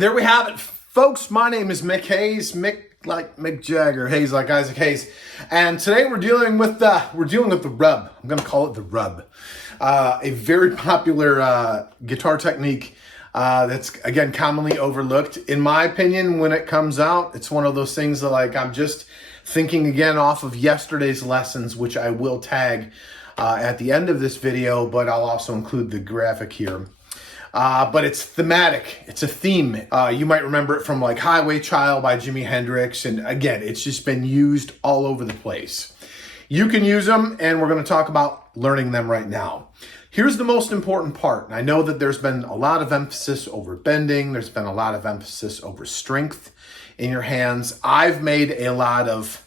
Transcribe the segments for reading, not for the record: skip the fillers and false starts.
And there we have it, folks. My name is Mick Hayes. Mick like Mick Jagger, Hayes like Isaac Hayes. And today we're dealing with the rub. I'm going to call it the rub. A very popular guitar technique that's, again, commonly overlooked. In my opinion, when it comes out, it's one of those things that, like, I'm just thinking again off of yesterday's lessons, which I will tag at the end of this video, but I'll also include the graphic here. But it's thematic. It's a theme. You might remember it from like Highway Child by Jimi Hendrix. And again, it's just been used all over the place. You can use them, and we're going to talk about learning them right now. Here's the most important part. And I know that there's been a lot of emphasis over bending. There's been a lot of emphasis over strength in your hands. I've made a lot of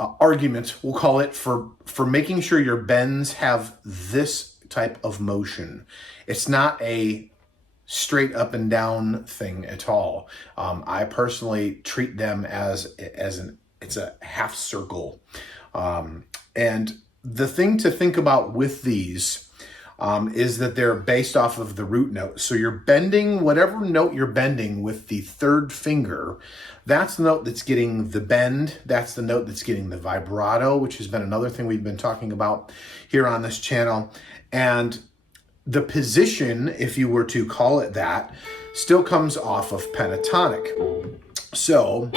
arguments, we'll call it, for making sure your bends have this type of motion. It's not a straight up and down thing at all. I personally treat them as it's a half circle. And the thing to think about with these is that they're based off of the root note. So you're bending whatever note you're bending with the third finger. That's the note that's getting the bend. That's the note that's getting the vibrato, which has been another thing we've been talking about here on this channel. And the position, if you were to call it that, still comes off of pentatonic. So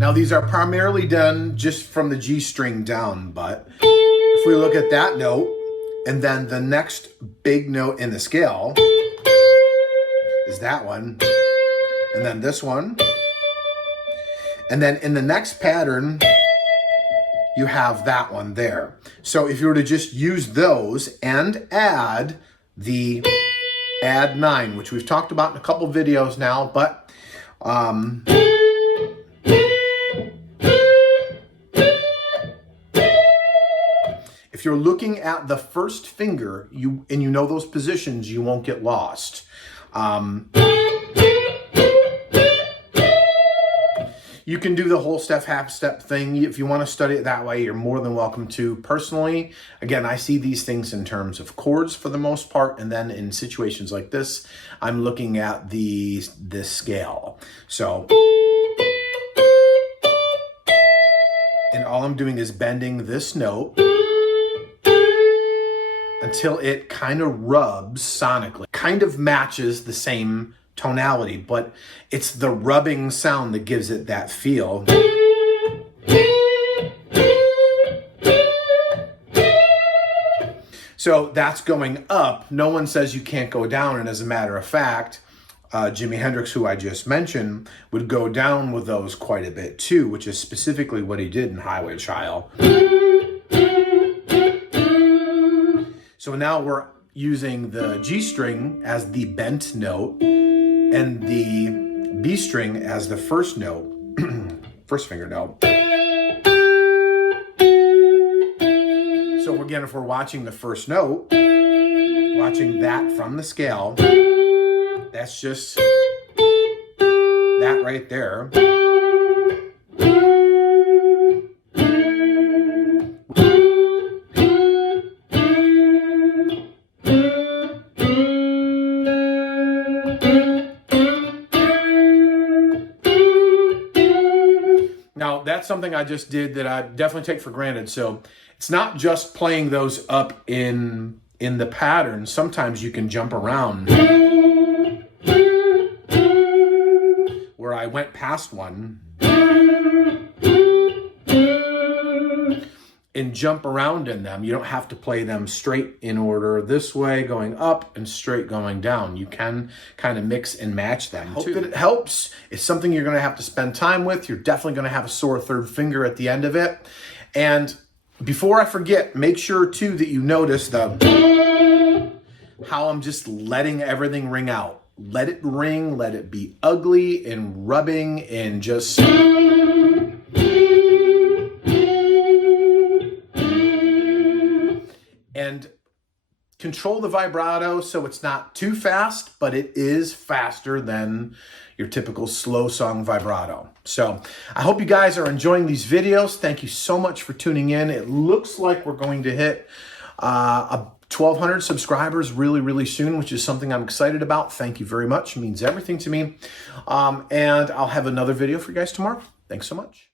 now these are primarily done just from the G string down, but if we look at that note, and then the next big note in the scale is that one, and then this one, and then in the next pattern, you have that one there. So if you were to just use those and add the add 9, which we've talked about in a couple videos now, but if you're looking at the first finger, you know those positions, you won't get lost. You can do the whole step, half step thing. If you want to study it that way, you're more than welcome to. Personally, again, I see these things in terms of chords for the most part. And then in situations like this, I'm looking at the scale. So, and all I'm doing is bending this note until it kind of rubs sonically, kind of matches the same tonality, but it's the rubbing sound that gives it that feel. So that's going up. No one says you can't go down, and as a matter of fact, Jimi Hendrix, who I just mentioned, would go down with those quite a bit too, which is specifically what he did in Highway Child. So now we're using the G string as the bent note and the B string as the first note, first finger note. So again, if we're watching the first note, watching that from the scale, that's just that right there. Now, that's something I just did that I definitely take for granted. So it's not just playing those up in the pattern. Sometimes you can jump around. Where I went past one and jump around in them. You don't have to play them straight in order this way, going up, and straight going down. You can kind of mix and match them. I hope that it helps. It's something you're going to have to spend time with. You're definitely going to have a sore third finger at the end of it. And before I forget, make sure too that you notice how I'm just letting everything ring out. Let it ring, let it be ugly and rubbing and just... And control the vibrato so it's not too fast, but it is faster than your typical slow song vibrato. So I hope you guys are enjoying these videos. Thank you so much for tuning in. It looks like we're going to hit 1,200 subscribers really, really soon, which is something I'm excited about. Thank you very much. It means everything to me. And I'll have another video for you guys tomorrow. Thanks so much.